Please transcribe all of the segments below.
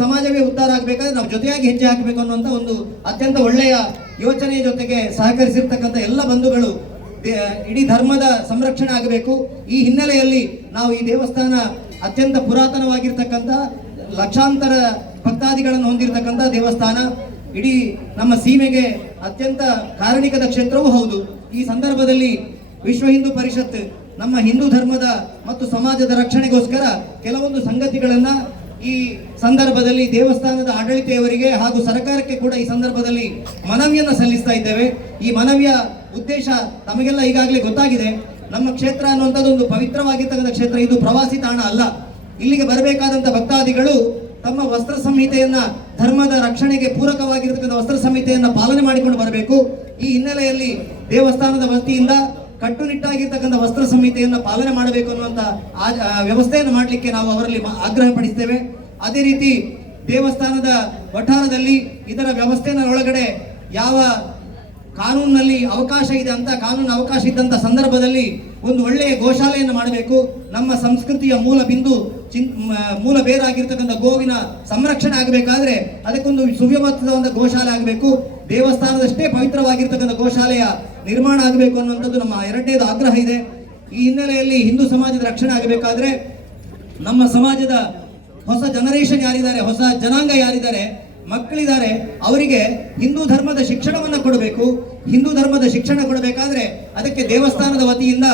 ಸಮಾಜವೇ ಉದ್ಧಾರ ಆಗಬೇಕಾದ್ರೆ ನಾವು ಜೊತೆಯಾಗಿ ಹೆಜ್ಜೆ ಹಾಕಬೇಕು ಅನ್ನುವಂಥ ಒಂದು ಅತ್ಯಂತ ಒಳ್ಳೆಯ ಯೋಚನೆಯ ಜೊತೆಗೆ ಸಹಕರಿಸಿರ್ತಕ್ಕಂಥ ಎಲ್ಲ ಬಂಧುಗಳು ಇಡೀ ಧರ್ಮದ ಸಂರಕ್ಷಣೆ ಆಗಬೇಕು. ಈ ಹಿನ್ನೆಲೆಯಲ್ಲಿ ನಾವು ಈ ದೇವಸ್ಥಾನ ಅತ್ಯಂತ ಪುರಾತನವಾಗಿರ್ತಕ್ಕಂಥ ಲಕ್ಷಾಂತರ ಭಕ್ತಾದಿಗಳನ್ನು ಹೊಂದಿರತಕ್ಕಂಥ ದೇವಸ್ಥಾನ, ಇಡೀ ನಮ್ಮ ಸೀಮೆಗೆ ಅತ್ಯಂತ ಕಾರಣಿಕದ ಕ್ಷೇತ್ರವೂ ಹೌದು. ಈ ಸಂದರ್ಭದಲ್ಲಿ ವಿಶ್ವ ಹಿಂದೂ ಪರಿಷತ್ ನಮ್ಮ ಹಿಂದೂ ಧರ್ಮದ ಮತ್ತು ಸಮಾಜದ ರಕ್ಷಣೆಗೋಸ್ಕರ ಕೆಲವೊಂದು ಸಂಗತಿಗಳನ್ನ ಈ ಸಂದರ್ಭದಲ್ಲಿ ದೇವಸ್ಥಾನದ ಆಡಳಿತೆಯವರಿಗೆ ಹಾಗೂ ಸರ್ಕಾರಕ್ಕೆ ಕೂಡ ಈ ಸಂದರ್ಭದಲ್ಲಿ ಮನವಿಯನ್ನು ಸಲ್ಲಿಸ್ತಾ ಇದ್ದೇವೆ. ಈ ಮನವಿಯ ಉದ್ದೇಶ ತಮಗೆಲ್ಲ ಈಗಾಗಲೇ ಗೊತ್ತಾಗಿದೆ. ನಮ್ಮ ಕ್ಷೇತ್ರ ಅನ್ನುವಂಥದ್ದು ಒಂದು ಪವಿತ್ರವಾಗಿರ್ತಕ್ಕಂಥ ಕ್ಷೇತ್ರ. ಇದು ಪ್ರವಾಸಿ ತಾಣ ಅಲ್ಲ. ಇಲ್ಲಿಗೆ ಬರಬೇಕಾದಂಥ ಭಕ್ತಾದಿಗಳು ತಮ್ಮ ವಸ್ತ್ರ ಸಂಹಿತೆಯನ್ನ, ಧರ್ಮದ ರಕ್ಷಣೆಗೆ ಪೂರಕವಾಗಿರ್ತಕ್ಕಂಥ ವಸ್ತ್ರ ಸಂಹಿತೆಯನ್ನ ಪಾಲನೆ ಮಾಡಿಕೊಂಡು ಬರಬೇಕು. ಈ ಹಿನ್ನೆಲೆಯಲ್ಲಿ ದೇವಸ್ಥಾನದ ವತಿಯಿಂದ ಕಟ್ಟುನಿಟ್ಟಾಗಿರ್ತಕ್ಕಂಥ ವಸ್ತ್ರ ಸಂಹಿತೆಯನ್ನ ಪಾಲನೆ ಮಾಡಬೇಕು ಅನ್ನುವಂಥ ವ್ಯವಸ್ಥೆಯನ್ನು ಮಾಡಲಿಕ್ಕೆ ನಾವು ಅವರಲ್ಲಿ ಆಗ್ರಹ ಪಡಿಸ್ತೇವೆ. ಅದೇ ರೀತಿ ದೇವಸ್ಥಾನದ ವಠಾರದಲ್ಲಿ ಇದರ ವ್ಯವಸ್ಥೆಯ ಒಳಗಡೆ ಯಾವ ಕಾನೂನಿನಲ್ಲಿ ಅವಕಾಶ ಇದೆ ಅಂತ, ಕಾನೂನು ಅವಕಾಶ ಇದ್ದಂಥ ಸಂದರ್ಭದಲ್ಲಿ ಒಂದು ಒಳ್ಳೆಯ ಗೋಶಾಲೆಯನ್ನು ಮಾಡಬೇಕು. ನಮ್ಮ ಸಂಸ್ಕೃತಿಯ ಮೂಲ ಬೇರಾಗಿರ್ತಕ್ಕಂಥ ಗೋವಿನ ಸಂರಕ್ಷಣೆ ಆಗಬೇಕಾದ್ರೆ ಅದಕ್ಕೊಂದು ಸುವ್ಯವಸ್ಥಿತವಾದ ಗೋಶಾಲೆ ಆಗಬೇಕು. ದೇವಸ್ಥಾನದಷ್ಟೇ ಪವಿತ್ರವಾಗಿರ್ತಕ್ಕಂಥ ಗೋಶಾಲೆಯ ನಿರ್ಮಾಣ ಆಗಬೇಕು ಅನ್ನುವಂಥದ್ದು ನಮ್ಮ ಎರಡನೇದು ಆಗ್ರಹ ಇದೆ. ಈ ಹಿನ್ನೆಲೆಯಲ್ಲಿ ಹಿಂದೂ ಸಮಾಜದ ರಕ್ಷಣೆ ಆಗಬೇಕಾದ್ರೆ ನಮ್ಮ ಸಮಾಜದ ಹೊಸ ಜನರೇಷನ್ ಯಾರಿದ್ದಾರೆ, ಹೊಸ ಜನಾಂಗ ಯಾರಿದ್ದಾರೆ, ಮಕ್ಕಳಿದ್ದಾರೆ, ಅವರಿಗೆ ಹಿಂದೂ ಧರ್ಮದ ಶಿಕ್ಷಣವನ್ನು ಕೊಡಬೇಕು. ಹಿಂದೂ ಧರ್ಮದ ಶಿಕ್ಷಣ ಕೊಡಬೇಕಾದ್ರೆ ಅದಕ್ಕೆ ದೇವಸ್ಥಾನದ ವತಿಯಿಂದ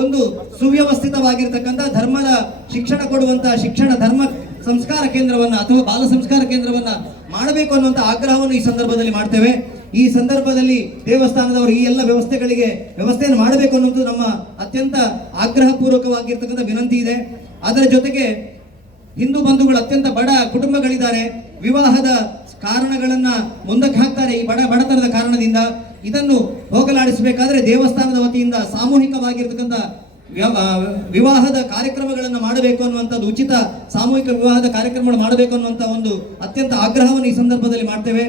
ಒಂದು ಸುವ್ಯವಸ್ಥಿತವಾಗಿರ್ತಕ್ಕಂಥ ಧರ್ಮದ ಶಿಕ್ಷಣ ಕೊಡುವಂತಹ ಶಿಕ್ಷಣ ಧರ್ಮ ಸಂಸ್ಕಾರ ಕೇಂದ್ರವನ್ನ ಅಥವಾ ಬಾಲ ಸಂಸ್ಕಾರ ಕೇಂದ್ರವನ್ನ ಮಾಡಬೇಕು ಅನ್ನುವಂಥ ಆಗ್ರಹವನ್ನು ಈ ಸಂದರ್ಭದಲ್ಲಿ ಮಾಡ್ತೇವೆ. ಈ ಸಂದರ್ಭದಲ್ಲಿ ದೇವಸ್ಥಾನದವರು ಈ ಎಲ್ಲ ವ್ಯವಸ್ಥೆಯನ್ನು ಮಾಡಬೇಕು ಅನ್ನೋದು ನಮ್ಮ ಅತ್ಯಂತ ಆಗ್ರಹ ಪೂರ್ವಕವಾಗಿರ್ತಕ್ಕಂಥ ವಿನಂತಿ ಇದೆ. ಅದರ ಜೊತೆಗೆ ಹಿಂದೂ ಬಂಧುಗಳು ಅತ್ಯಂತ ಬಡ ಕುಟುಂಬಗಳಿದ್ದಾರೆ. ವಿವಾಹದ ಕಾರಣಗಳನ್ನ ಮುಂದಕ್ಕೆ ಹಾಕ್ತಾರೆ. ಈ ಬಡತನದ ಕಾರಣದಿಂದ ಇದನ್ನು ಹೋಗಲಾಡಿಸಬೇಕಾದ್ರೆ ದೇವಸ್ಥಾನದ ವತಿಯಿಂದ ಸಾಮೂಹಿಕವಾಗಿರ್ತಕ್ಕಂಥ ವಿವಾಹದ ಕಾರ್ಯಕ್ರಮಗಳನ್ನು ಮಾಡಬೇಕು ಅನ್ನುವಂಥದ್ದು, ಉಚಿತ ಸಾಮೂಹಿಕ ವಿವಾಹದ ಕಾರ್ಯಕ್ರಮಗಳು ಮಾಡಬೇಕು ಅನ್ನುವಂಥ ಒಂದು ಅತ್ಯಂತ ಆಗ್ರಹವನ್ನು ಈ ಸಂದರ್ಭದಲ್ಲಿ ಮಾಡ್ತೇವೆ.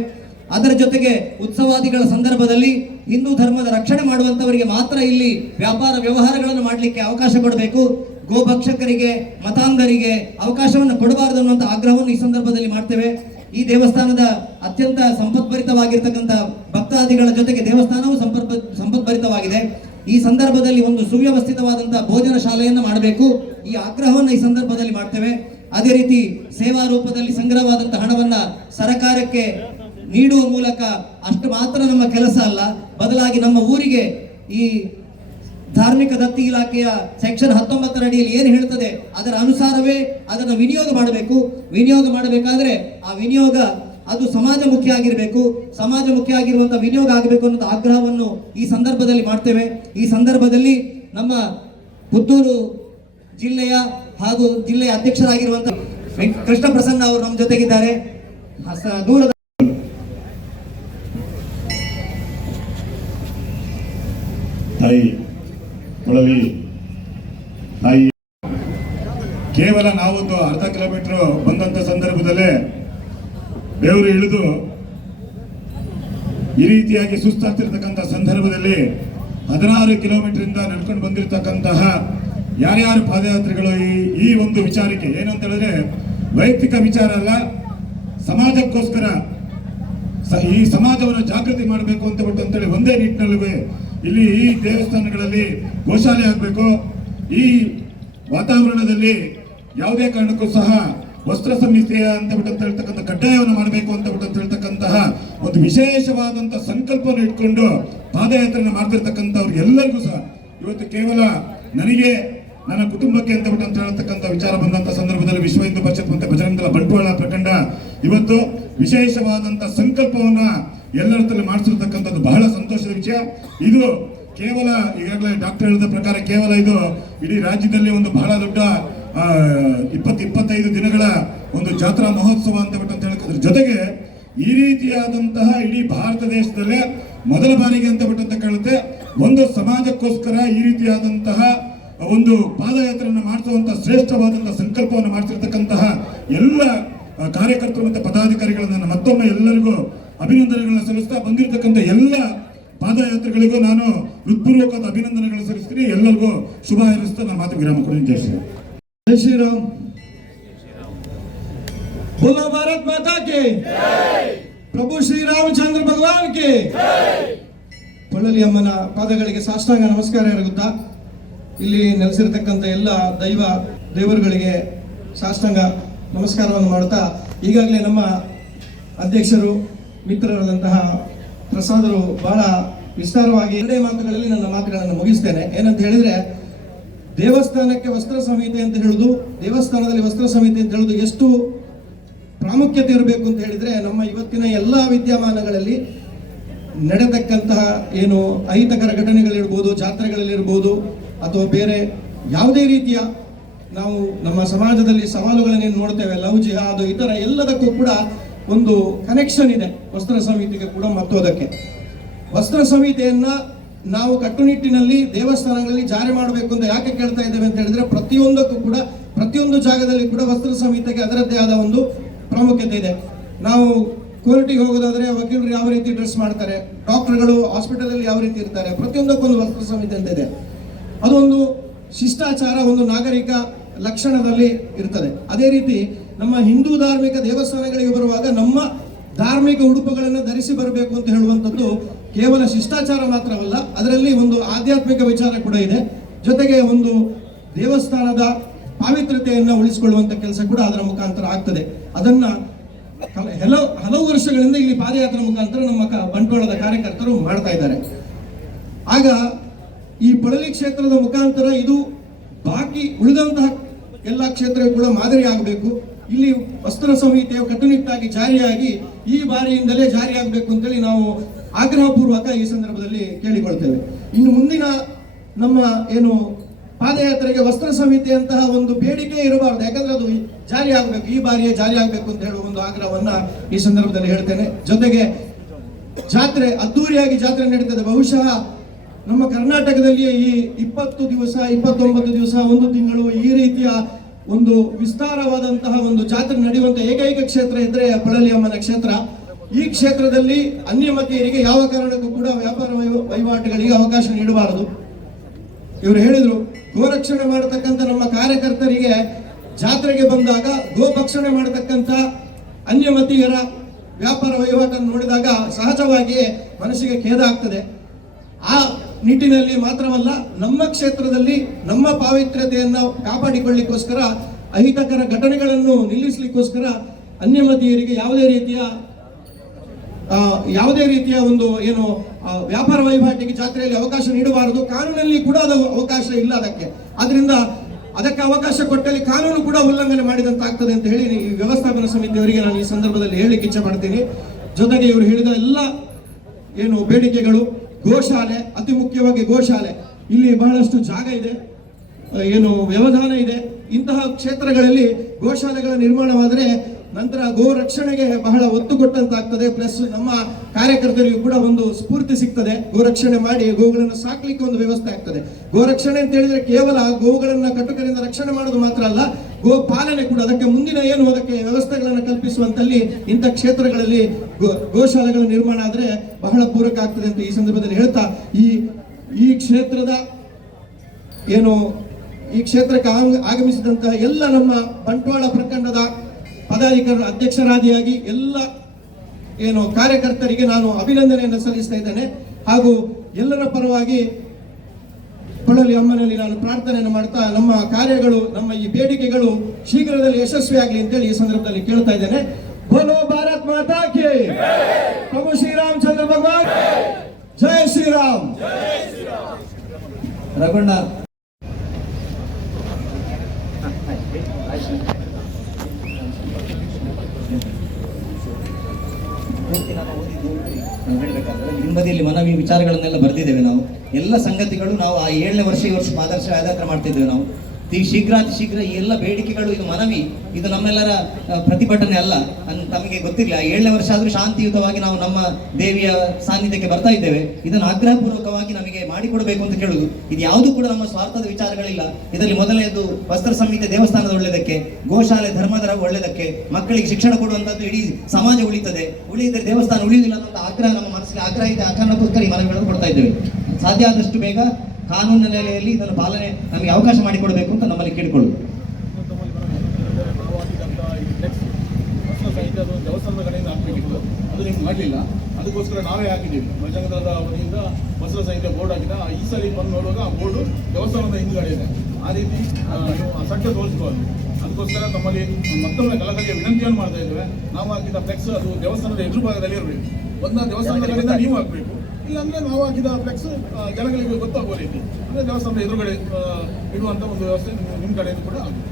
ಅದರ ಜೊತೆಗೆ ಉತ್ಸವಾದಿಗಳ ಸಂದರ್ಭದಲ್ಲಿ ಹಿಂದೂ ಧರ್ಮದ ರಕ್ಷಣೆ ಮಾಡುವಂತವರಿಗೆ ಮಾತ್ರ ಇಲ್ಲಿ ವ್ಯಾಪಾರ ವ್ಯವಹಾರಗಳನ್ನು ಮಾಡಲಿಕ್ಕೆ ಅವಕಾಶ ಕೊಡಬೇಕು. ಗೋಭಕ್ಷಕರಿಗೆ, ಮತಾಂಧರಿಗೆ ಅವಕಾಶವನ್ನು ಕೊಡಬಾರದು ಅನ್ನುವಂಥ ಆಗ್ರಹವನ್ನು ಈ ಸಂದರ್ಭದಲ್ಲಿ ಮಾಡ್ತೇವೆ. ಈ ದೇವಸ್ಥಾನದ ಅತ್ಯಂತ ಸಂಪತ್ಭರಿತವಾಗಿರ್ತಕ್ಕಂಥ ಭಕ್ತಾದಿಗಳ ಜೊತೆಗೆ ದೇವಸ್ಥಾನವು ಸಂಪತ್ಭರಿತವಾಗಿದೆ. ಈ ಸಂದರ್ಭದಲ್ಲಿ ಒಂದು ಸುವ್ಯವಸ್ಥಿತವಾದಂತಹ ಭೋಜನ ಶಾಲೆಯನ್ನು ಮಾಡಬೇಕು. ಈ ಆಗ್ರಹವನ್ನು ಈ ಸಂದರ್ಭದಲ್ಲಿ ಮಾಡ್ತೇವೆ. ಅದೇ ರೀತಿ ಸೇವಾ ರೂಪದಲ್ಲಿ ಸಂಗ್ರಹವಾದಂತಹ ಹಣವನ್ನ ಸರ್ಕಾರಕ್ಕೆ ನೀಡುವ ಮೂಲಕ ಅಷ್ಟು ಮಾತ್ರ ನಮ್ಮ ಕೆಲಸ ಅಲ್ಲ, ಬದಲಾಗಿ ನಮ್ಮ ಊರಿಗೆ ಈ ಧಾರ್ಮಿಕ ದತ್ತಿ ಇಲಾಖೆಯ ಸೆಕ್ಷನ್ 19 ಅಡಿಯಲ್ಲಿ ಏನು ಹೇಳ್ತದೆ ಅದರ ಅನುಸಾರವೇ ಅದನ್ನು ವಿನಿಯೋಗ ಮಾಡಬೇಕು. ವಿನಿಯೋಗ ಮಾಡಬೇಕಾದ್ರೆ ಆ ವಿನಿಯೋಗ ಅದು ಸಮಾಜ ಮುಖ್ಯ ಆಗಿರಬೇಕು. ಸಮಾಜ ಮುಖ್ಯ ಆಗಿರುವಂತಹ ವಿನಿಯೋಗ ಆಗಬೇಕು ಅನ್ನೋ ಆಗ್ರಹವನ್ನು ಈ ಸಂದರ್ಭದಲ್ಲಿ ಮಾಡ್ತೇವೆ. ಈ ಸಂದರ್ಭದಲ್ಲಿ ನಮ್ಮ ಪುತ್ತೂರು ಜಿಲ್ಲೆಯ ಹಾಗೂ ಜಿಲ್ಲೆಯ ಅಧ್ಯಕ್ಷರಾಗಿರುವಂತಹ ಕೃಷ್ಣ ಪ್ರಸನ್ನ ಅವರು ನಮ್ಮ ಜೊತೆಗಿದ್ದಾರೆ. ದೂರದ ತಾಯಿ ಕೊಳಲಿ ತಾಯಿ ಕೇವಲ ನಾವೊಂದು ಅರ್ಧ ಕಿಲೋಮೀಟರ್ ಬಂದಂತ ಸಂದರ್ಭದಲ್ಲೇ ಬೆವರು ಇಳಿದು ಈ ರೀತಿಯಾಗಿ ಸುಸ್ತಾಗ್ತಿರ್ತಕ್ಕಂಥ ಸಂದರ್ಭದಲ್ಲಿ 16 ಕಿಲೋಮೀಟರ್ ಇಂದ ನಡ್ಕೊಂಡು ಬಂದಿರತಕ್ಕಂತಹ ಯಾರ್ಯಾರು ಪಾದಯಾತ್ರಿಗಳು ಈ ಒಂದು ವಿಚಾರಕ್ಕೆ ಏನಂತ ಹೇಳಿದ್ರೆ ವೈಯಕ್ತಿಕ ವಿಚಾರ ಅಲ್ಲ, ಸಮಾಜಕ್ಕೋಸ್ಕರ ಈ ಸಮಾಜವನ್ನು ಜಾಗೃತಿ ಮಾಡಬೇಕು ಅಂತ ಅಂತೇಳಿ ಒಂದೇ ನಿಟ್ಟಿನಲ್ಲಿ ಇಲ್ಲಿ ಈ ದೇವಸ್ಥಾನಗಳಲ್ಲಿ ಗೋಶಾಲೆ ಆಗಬೇಕು. ಈ ವಾತಾವರಣದಲ್ಲಿ ಯಾವುದೇ ಕಾರಣಕ್ಕೂ ಸಹ ವಸ್ತ್ರ ಸಂಹಿತೆಯ ಅಂತ ಹೇಳ್ತಕ್ಕಂಥ ಕಡ್ಡಾಯವನ್ನು ಮಾಡಬೇಕು ಅಂತ ಹೇಳ್ತಕ್ಕಂತಹ ಒಂದು ವಿಶೇಷವಾದಂತಹ ಸಂಕಲ್ಪವನ್ನು ಇಟ್ಕೊಂಡು ಪಾದಯಾತ್ರೆಯನ್ನು ಮಾಡ್ತಿರ್ತಕ್ಕಂಥವ್ರಿಗೆ ಎಲ್ಲರಿಗೂ ಸಹ ಇವತ್ತು ಕೇವಲ ನನಗೆ ನನ್ನ ಕುಟುಂಬಕ್ಕೆ ಅಂತ ಹೇಳ್ತಕ್ಕಂಥ ವಿಚಾರ ಬಂದಂತ ಸಂದರ್ಭದಲ್ಲಿ ವಿಶ್ವ ಹಿಂದೂ ಪರಿಷತ್ ಮತ್ತೆ ಬಜರಂಗ ದಳ ಬಂಟ್ವಾಳ ಪ್ರಖಂಡ ಇವತ್ತು ವಿಶೇಷವಾದಂತಹ ಸಂಕಲ್ಪವನ್ನ ಎಲ್ಲರ ಮಾಡಿಸಿರ್ತಕ್ಕಂಥದ್ದು ಬಹಳ ಸಂತೋಷದ ವಿಷಯ. ಇದು ಕೇವಲ ಈಗಾಗಲೇ ಡಾಕ್ಟರ್ ಹೇಳಿದ ಪ್ರಕಾರ ಕೇವಲ ಇದು ಇಡೀ ರಾಜ್ಯದಲ್ಲಿ ಒಂದು ಬಹಳ ದೊಡ್ಡ 20-25 ದಿನಗಳ ಒಂದು ಜಾತ್ರಾ ಮಹೋತ್ಸವ ಅಂತ ಹೇಳಿದ್ರ ಜೊತೆಗೆ ಈ ರೀತಿಯಾದಂತಹ ಇಡೀ ಭಾರತ ದೇಶದಲ್ಲೇ ಮೊದಲ ಬಾರಿಗೆ ಅಂತ ಕೇಳುತ್ತೆ ಒಂದು ಸಮಾಜಕ್ಕೋಸ್ಕರ ಈ ರೀತಿಯಾದಂತಹ ಒಂದು ಪಾದಯಾತ್ರೆಯನ್ನು ಮಾಡಿಸುವಂತಹ ಶ್ರೇಷ್ಠವಾದಂತಹ ಸಂಕಲ್ಪವನ್ನು ಮಾಡ್ತಿರ್ತಕ್ಕಂತಹ ಎಲ್ಲ ಕಾರ್ಯಕರ್ತರು ಮತ್ತೆ ಪದಾಧಿಕಾರಿಗಳನ್ನ ಮತ್ತೊಮ್ಮೆ ಎಲ್ಲರಿಗೂ ಅಭಿನಂದನೆಗಳನ್ನ ಸಲ್ಲಿಸ್ತಾ ಬಂದಿರತಕ್ಕಂಥ ಎಲ್ಲ ಪಾದಯಾತ್ರೆಗಳಿಗೂ ನಾನು ಹೃತ್ಪೂರ್ವಕವಾದ ಅಭಿನಂದನೆಗಳನ್ನು ಸಲ್ಲಿಸ್ತೀನಿ. ಎಲ್ಲರಿಗೂ ಶುಭ ಹಾರೈಸ್ತಾ ನನ್ನ ಮಾತು ವಿರಾಮ ಕೊಡಿ. ಜೈ ಶ್ರೀರಾಮ್. ಜೈ ಶ್ರೀರಾಮ್. बोलो भारत माता के, ಪ್ರಭು ಶ್ರೀ ರಾಮಚಂದ್ರ ಭಗವಾನ್ ಕೆ. ಪೊಳಲಿ ಅಮ್ಮನ ಪಾದಗಳಿಗೆ ಸಾಷ್ಟಾಂಗ ನಮಸ್ಕಾರ ಇರುತ್ತಾ ಇಲ್ಲಿ ನೆಲೆಸಿರತಕ್ಕಂಥ ಎಲ್ಲ ದೇವರುಗಳಿಗೆ ಸಾಷ್ಟಾಂಗ ನಮಸ್ಕಾರವನ್ನು ಮಾಡ್ತಾ, ಈಗಾಗಲೇ ನಮ್ಮ ಅಧ್ಯಕ್ಷರು ಮಿತ್ರರಾದಂತಹ ಪ್ರಸಾದರು ಬಹಳ ವಿಸ್ತಾರವಾಗಿ ಎರಡೇ ಮಾತುಗಳಲ್ಲಿ ನನ್ನ ಮಾತುಗಳನ್ನು ಮುಗಿಸ್ತೇನೆ. ಏನಂತ ಹೇಳಿದ್ರೆ, ದೇವಸ್ಥಾನಕ್ಕೆ ವಸ್ತ್ರ ಸಂಹಿತೆ ಅಂತ ಹೇಳುದು, ದೇವಸ್ಥಾನದಲ್ಲಿ ವಸ್ತ್ರ ಸಂಹಿತೆ ಅಂತ ಹೇಳುದು ಎಷ್ಟು ಪ್ರಾಮುಖ್ಯತೆ ಇರಬೇಕು ಅಂತ ಹೇಳಿದ್ರೆ, ನಮ್ಮ ಇವತ್ತಿನ ಎಲ್ಲ ವಿದ್ಯಮಾನಗಳಲ್ಲಿ ನಡೆತಕ್ಕಂತಹ ಏನು ಅಹಿತಕರ ಘಟನೆಗಳಿರ್ಬೋದು, ಜಾತ್ರೆಗಳಲ್ಲಿರ್ಬೋದು, ಅಥವಾ ಬೇರೆ ಯಾವುದೇ ರೀತಿಯ ನಾವು ನಮ್ಮ ಸಮಾಜದಲ್ಲಿ ಸವಾಲುಗಳನ್ನೇನು ನೋಡ್ತೇವೆ, ಲವ್ ಜಿಹಾದ್ ಇತರ ಎಲ್ಲದಕ್ಕೂ ಕೂಡ ಒಂದು ಕನೆಕ್ಷನ್ ಇದೆ ವಸ್ತ್ರ ಸಂಹಿತೆಗೆ ಕೂಡ. ಮತ್ತು ಅದಕ್ಕೆ ವಸ್ತ್ರ ಸಂಹಿತೆಯನ್ನ ನಾವು ಕಟ್ಟುನಿಟ್ಟಿನಲ್ಲಿ ದೇವಸ್ಥಾನಗಳಲ್ಲಿ ಜಾರಿ ಮಾಡಬೇಕು ಅಂತ ಯಾಕೆ ಕೇಳ್ತಾ ಇದ್ದೇವೆ ಅಂತ ಹೇಳಿದ್ರೆ, ಪ್ರತಿಯೊಂದಕ್ಕೂ ಕೂಡ ಪ್ರತಿಯೊಂದು ಜಾಗದಲ್ಲಿ ಕೂಡ ವಸ್ತ್ರ ಸಂಹಿತೆಗೆ ಅದರದ್ದೇ ಆದ ಒಂದು ಪ್ರಾಮುಖ್ಯತೆ ಇದೆ. ನಾವು ಕೋರ್ಟಿಗೆ ಹೋಗೋದಾದ್ರೆ ವಕೀಲರು ಯಾವ ರೀತಿ ಡ್ರೆಸ್ ಮಾಡ್ತಾರೆ, ಡಾಕ್ಟರ್ಗಳು ಹಾಸ್ಪಿಟಲ್ ಅಲ್ಲಿ ಯಾವ ರೀತಿ ಇರ್ತಾರೆ, ಪ್ರತಿಯೊಂದಕ್ಕೊಂದು ವಸ್ತ್ರ ಸಂಹಿತೆ ಅಂತ ಇದೆ. ಅದೊಂದು ಶಿಷ್ಟಾಚಾರ, ಒಂದು ನಾಗರಿಕ ಲಕ್ಷಣದಲ್ಲಿ ಇರ್ತದೆ. ಅದೇ ರೀತಿ ನಮ್ಮ ಹಿಂದೂ ಧಾರ್ಮಿಕ ದೇವಸ್ಥಾನಗಳಿಗೆ ಬರುವಾಗ ನಮ್ಮ ಧಾರ್ಮಿಕ ಉಡುಪುಗಳನ್ನು ಧರಿಸಿ ಬರಬೇಕು ಅಂತ ಹೇಳುವಂಥದ್ದು ಕೇವಲ ಶಿಷ್ಟಾಚಾರ ಮಾತ್ರವಲ್ಲ, ಅದರಲ್ಲಿ ಒಂದು ಆಧ್ಯಾತ್ಮಿಕ ವಿಚಾರ ಕೂಡ ಇದೆ. ಜೊತೆಗೆ ಒಂದು ದೇವಸ್ಥಾನದ ಪಾವಿತ್ರತೆಯನ್ನು ಉಳಿಸಿಕೊಳ್ಳುವಂತ ಕೆಲಸ ಕೂಡ ಅದರ ಮುಖಾಂತರ ಆಗ್ತದೆ. ಅದನ್ನ ಹಲವು ವರ್ಷಗಳಿಂದ ಇಲ್ಲಿ ಪಾದಯಾತ್ರೆ ಮುಖಾಂತರ ನಮ್ಮ ಬಂಟ್ವಾಳದ ಕಾರ್ಯಕರ್ತರು ಮಾಡ್ತಾ ಇದ್ದಾರೆ. ಆಗ ಈ ಪೊಳಲಿ ಕ್ಷೇತ್ರದ ಮುಖಾಂತರ ಇದು ಬಾಕಿ ಉಳಿದಂತಹ ಎಲ್ಲ ಕ್ಷೇತ್ರ ಕೂಡ ಮಾದರಿ ಆಗಬೇಕು. ಇಲ್ಲಿ ವಸ್ತ್ರ ಸಂಹಿತೆಯು ಕಟ್ಟುನಿಟ್ಟಾಗಿ ಜಾರಿಯಾಗಿ ಈ ಬಾರಿಯಿಂದಲೇ ಜಾರಿಯಾಗಬೇಕು ಅಂತೇಳಿ ನಾವು ಆಗ್ರಹಪೂರ್ವಕ ಈ ಸಂದರ್ಭದಲ್ಲಿ ಕೇಳಿಕೊಳ್ತೇವೆ. ಇನ್ನು ಮುಂದಿನ ನಮ್ಮ ಏನು ಪಾದಯಾತ್ರೆಗೆ ವಸ್ತ್ರ ಸಂಹಿತೆಯಂತಹ ಒಂದು ಬೇಡಿಕೆ ಇರಬಾರದು, ಯಾಕಂದ್ರೆ ಅದು ಜಾರಿ ಆಗಬೇಕು, ಈ ಬಾರಿಯೇ ಜಾರಿ ಆಗಬೇಕು ಅಂತ ಹೇಳುವ ಒಂದು ಆಗ್ರಹವನ್ನ ಈ ಸಂದರ್ಭದಲ್ಲಿ ಹೇಳ್ತೇನೆ. ಜೊತೆಗೆ ಜಾತ್ರೆ ಅದ್ದೂರಿಯಾಗಿ ಜಾತ್ರೆ ನಡೀತದೆ. ಬಹುಶಃ ನಮ್ಮ ಕರ್ನಾಟಕದಲ್ಲಿಯೇ ಈ 20 ದಿವಸ 29 ದಿವಸ, ಒಂದು ತಿಂಗಳು ಈ ರೀತಿಯ ಒಂದು ವಿಸ್ತಾರವಾದಂತಹ ಒಂದು ಜಾತ್ರೆ ನಡೆಯುವಂತ ಏಕೈಕ ಕ್ಷೇತ್ರ ಇದ್ರೆ ಪೊಳಲಿ ಅಮ್ಮನ ಕ್ಷೇತ್ರ. ಈ ಕ್ಷೇತ್ರದಲ್ಲಿ ಅನ್ಯಮತೀಯರಿಗೆ ಯಾವ ಕಾರಣಕ್ಕೂ ಕೂಡ ವ್ಯಾಪಾರ ವಹಿವಾಟುಗಳಿಗೆ ಅವಕಾಶ ನೀಡಬಾರದು. ಇವರು ಹೇಳಿದ್ರು, ಗೋರಕ್ಷಣೆ ಮಾಡತಕ್ಕಂಥ ನಮ್ಮ ಕಾರ್ಯಕರ್ತರಿಗೆ ಜಾತ್ರೆಗೆ ಬಂದಾಗ ಗೋಭಕ್ಷಣೆ ಮಾಡತಕ್ಕಂಥ ಅನ್ಯಮತೀಯರ ವ್ಯಾಪಾರ ವಹಿವಾಟನ್ನು ನೋಡಿದಾಗ ಸಹಜವಾಗಿಯೇ ಮನಸ್ಸಿಗೆ ಖೇದ ಆಗ್ತದೆ. ಆ ನಿಟ್ಟಿನಲ್ಲಿ ಮಾತ್ರವಲ್ಲ, ನಮ್ಮ ಕ್ಷೇತ್ರದಲ್ಲಿ ನಮ್ಮ ಪಾವಿತ್ರ್ಯತೆಯನ್ನು ಕಾಪಾಡಿಕೊಳ್ಳಿಕ್ಕೋಸ್ಕರ, ಅಹಿತಕರ ಘಟನೆಗಳನ್ನು ನಿಲ್ಲಿಸಲಿಕ್ಕೋಸ್ಕರ ಅನ್ಯಮತೀಯರಿಗೆ ಯಾವುದೇ ರೀತಿಯ ಒಂದು ಏನು ವ್ಯಾಪಾರ ವಹಿವಾಟಿಗೆ ಜಾತ್ರೆಯಲ್ಲಿ ಅವಕಾಶ ನೀಡಬಾರದು. ಕಾನೂನಲ್ಲಿ ಕೂಡ ಅದು ಅವಕಾಶ ಇಲ್ಲ ಅದಕ್ಕೆ. ಆದ್ರಿಂದ ಅದಕ್ಕೆ ಅವಕಾಶ ಕೊಟ್ಟಲ್ಲಿ ಕಾನೂನು ಕೂಡ ಉಲ್ಲಂಘನೆ ಮಾಡಿದಂತಾಗ್ತದೆ ಅಂತ ಹೇಳಿ ಈ ವ್ಯವಸ್ಥಾಪನಾ ಸಮಿತಿಯವರಿಗೆ ನಾನು ಈ ಸಂದರ್ಭದಲ್ಲಿ ಹೇಳಿಕ್ಕೆ ಇಚ್ಛೆ ಪಡ್ತೀನಿ. ಜೊತೆಗೆ ಇವರು ಹೇಳಿದ ಎಲ್ಲ ಏನು ಬೇಡಿಕೆಗಳು, ಗೋಶಾಲೆ, ಅತಿ ಮುಖ್ಯವಾಗಿ ಗೋಶಾಲೆ, ಇಲ್ಲಿ ಬಹಳಷ್ಟು ಜಾಗ ಇದೆ, ಏನು ವ್ಯವಧಾನ ಇದೆ. ಇಂತಹ ಕ್ಷೇತ್ರಗಳಲ್ಲಿ ಗೋಶಾಲೆಗಳ ನಿರ್ಮಾಣವಾದರೆ ನಂತರ ಗೋ ರಕ್ಷಣೆಗೆ ಬಹಳ ಒತ್ತು ಕೊಟ್ಟಂತಾಗ್ತದೆ. ಪ್ಲಸ್ ನಮ್ಮ ಕಾರ್ಯಕರ್ತರಿಗೂ ಕೂಡ ಒಂದು ಸ್ಫೂರ್ತಿ ಸಿಗ್ತದೆ. ಗೋರಕ್ಷಣೆ ಮಾಡಿ ಗೋಗಳನ್ನು ಸಾಕ್ಲಿಕ್ಕೆ ಒಂದು ವ್ಯವಸ್ಥೆ ಆಗ್ತದೆ. ಗೋರಕ್ಷಣೆ ಅಂತ ಹೇಳಿದ್ರೆ ಕೇವಲ ಗೋಗಳನ್ನ ಕಟುಕರಿಂದ ರಕ್ಷಣೆ ಮಾಡೋದು ಮಾತ್ರ ಅಲ್ಲ, ಗೋ ಪಾಲನೆ ಕೂಡ. ಅದಕ್ಕೆ ಮುಂದಿನ ಏನು ಅದಕ್ಕೆ ವ್ಯವಸ್ಥೆಗಳನ್ನು ಕಲ್ಪಿಸುವಂತಲ್ಲಿ ಇಂಥ ಕ್ಷೇತ್ರಗಳಲ್ಲಿ ಗೋಶಾಲೆಗಳ ನಿರ್ಮಾಣ ಆದ್ರೆ ಬಹಳ ಪೂರಕ ಆಗ್ತದೆ ಅಂತ ಈ ಸಂದರ್ಭದಲ್ಲಿ ಹೇಳ್ತಾ, ಈ ಕ್ಷೇತ್ರದ ಏನು ಈ ಕ್ಷೇತ್ರಕ್ಕೆ ಆಗಮಿಸಿದಂತಹ ಎಲ್ಲ ನಮ್ಮ ಬಂಟ್ವಾಳ ಪ್ರಖಂಡದ ಪದಾಧಿಕಾರಿ ಅಧ್ಯಕ್ಷರಾದಿಯಾಗಿ ಎಲ್ಲ ಏನು ಕಾರ್ಯಕರ್ತರಿಗೆ ನಾನು ಅಭಿನಂದನೆಯನ್ನು ಸಲ್ಲಿಸ್ತಾ ಇದ್ದೇನೆ. ಹಾಗೂ ಎಲ್ಲರ ಪರವಾಗಿ ಪೊಳಲಿ ಅಮ್ಮನಲ್ಲಿ ನಾನು ಪ್ರಾರ್ಥನೆಯನ್ನು ಮಾಡ್ತಾ, ನಮ್ಮ ಕಾರ್ಯಗಳು, ನಮ್ಮ ಈ ಬೇಡಿಕೆಗಳು ಶೀಘ್ರದಲ್ಲಿ ಯಶಸ್ವಿಯಾಗಲಿ ಅಂತೇಳಿ ಈ ಸಂದರ್ಭದಲ್ಲಿ ಕೇಳ್ತಾ ಇದ್ದೇನೆ. ಬೋಲೋ ಭಾರತ್ ಮಾತಾ ಕಿ, ಪ್ರಭು ಶ್ರೀರಾಮಚಂದ್ರ ಭಗವಾನ್, ಜೈ ಶ್ರೀರಾಮ್. ರಘುಣ್ಣ ಹಿಂಬದಿಯಲ್ಲಿ ಮನವಿ ವಿಚಾರಗಳನ್ನೆಲ್ಲ ಬರೆದಿದ್ದೇವೆ ನಾವು. ಎಲ್ಲ ಸಂಗತಿಗಳು ನಾವು ಆ 7ನೇ ವರ್ಷ ಈ ವರ್ಷ ಆದರ್ಶ ಯಾತ್ರೆ ಮಾಡ್ತಿದ್ದೇವೆ ನಾವು. ಶೀಘ್ರ ಈ ಎಲ್ಲ ಬೇಡಿಕೆಗಳು, ಇದು ಮನವಿ, ಇದು ನಮ್ಮೆಲ್ಲರ ಪ್ರತಿಭಟನೆ ಅಲ್ಲ. ತಮಗೆ ಗೊತ್ತಿಲ್ಲ, 7ನೇ ವರ್ಷ ಆದ್ರೂ ಶಾಂತಿಯುತವಾಗಿ ನಾವು ನಮ್ಮ ದೇವಿಯ ಸಾನ್ನಿಧ್ಯಕ್ಕೆ ಬರ್ತಾ ಇದ್ದೇವೆ. ಇದನ್ನು ಆಗ್ರಹಪೂರ್ವಕವಾಗಿ ನಮಗೆ ಮಾಡಿಕೊಡಬೇಕು ಅಂತ ಕೇಳುದು. ಇದು ಯಾವುದು ಕೂಡ ನಮ್ಮ ಸ್ವಾರ್ಥದ ವಿಚಾರಗಳಿಲ್ಲ. ಇದರಲ್ಲಿ ಮೊದಲನೇದು ವಸ್ತ್ರ ಸಂಹಿತೆ ದೇವಸ್ಥಾನದ ಒಳ್ಳೆದಕ್ಕೆ, ಗೋಶಾಲೆ ಧರ್ಮದ ಒಳ್ಳೆದಕ್ಕೆ, ಮಕ್ಕಳಿಗೆ ಶಿಕ್ಷಣ ಕೊಡುವಂತದ್ದು, ಇಡೀ ಸಮಾಜ ಉಳಿತದೆ. ಉಳಿದರೆ ದೇವಸ್ಥಾನ ಉಳಿಯುವುದಿಲ್ಲ ಅನ್ನೋ ಆಗ್ರಹ ನಮ್ಮ ಮನಸ್ಸಿಗೆ ಆಗ್ರಹ ಇದೆ. ಆ ಕಾರಣಕ್ಕೋಸ್ಕರ ಈ ಮನವಿಗಳನ್ನು ಕೊಡ್ತಾ ಇದ್ದೇವೆ. ಸಾಧ್ಯ ಆದಷ್ಟು ಬೇಗ ಕಾನೂನಿನ ನೆಲೆಯಲ್ಲಿ ಇದನ್ನು ಪಾಲನೆ ನಮಗೆ ಅವಕಾಶ ಮಾಡಿಕೊಡಬೇಕು ಅಂತ ನಮ್ಮಲ್ಲಿ ಕೇಳಿಕೊಳ್ಳುದು. ನಮಗೆ ಅದು ದೇವಸ್ಥಾನದ ಕಡೆಯಿಂದ ಹಾಕಬೇಕಿತ್ತು, ಅದು ನಿಮ್ಗೆ ಮಾಡಲಿಲ್ಲ. ಅದಕ್ಕೋಸ್ಕರ ನಾವೇ ಹಾಕಿದ್ದೀವಿ. ಬಜರಂಗದಳದ ವತಿಯಿಂದ ಬಸವ ಸಾಹಿತ್ಯ ಬೋರ್ಡ್ ಹಾಕಿದ. ಈ ಸಲ ಬಂದು ನೋಡುವಾಗ ಆ ಬೋರ್ಡು ದೇವಸ್ಥಾನದ ಹಿಂದುಗಡೆ ಇದೆ. ಆ ರೀತಿ ನೀವು ಆ ಸಟ್ಟ ತೋರಿಸ್ಬೋದು. ಅದಕ್ಕೋಸ್ಕರ ತಮ್ಮಲ್ಲಿ ಮತ್ತೊಮ್ಮೆ ಕಲಕಲಿಯ ವಿನಂತಿಯನ್ನು ಮಾಡ್ತಾ ಇದ್ದೇವೆ. ನಾವು ಹಾಕಿದ ಫ್ಲೆಕ್ಸ್ ಅದು ದೇವಸ್ಥಾನದ ಎದುರು ಭಾಗದಲ್ಲಿ ಇರಬೇಕು. ಒಂದ ದೇವಸ್ಥಾನದ ಕಡೆಯಿಂದ ನೀವು ಹಾಕಬೇಕು, ಇಲ್ಲಾಂದ್ರೆ ನಾವು ಹಾಕಿದ ಫ್ಲೆಕ್ಸ್ ಜನಗಳಿಗೆ ಗೊತ್ತಾಗುವ ರೀತಿ ಅಂದರೆ ದೇವಸ್ಥಾನದ ಎದುರುಗಡೆ ಇಡುವಂಥ ಒಂದು ವ್ಯವಸ್ಥೆ ನಿಮ್ಮ ಕಡೆಯಿಂದ ಕೂಡ ಆಗುತ್ತೆ.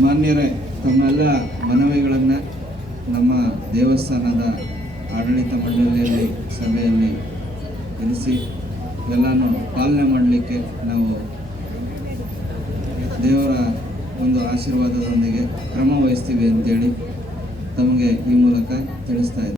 ಮಾನ್ಯರೇ, ತಮ್ಮೆಲ್ಲ ಮನವಿಗಳನ್ನು ನಮ್ಮ ದೇವಸ್ಥಾನದ ಆಡಳಿತ ಮಂಡಳಿಯಲ್ಲಿ ಸಭೆಯಲ್ಲಿ ಇರಿಸಿ ಎಲ್ಲನೂ ಪಾಲನೆ ಮಾಡಲಿಕ್ಕೆ ನಾವು ದೇವರ ಒಂದು ಆಶೀರ್ವಾದದೊಂದಿಗೆ ಕ್ರಮ ವಹಿಸ್ತೀವಿ ಅಂತೇಳಿ ತಮಗೆ ಈ ಮೂಲಕ ತಿಳಿಸ್ತಾ ಇದ್ದೀವಿ.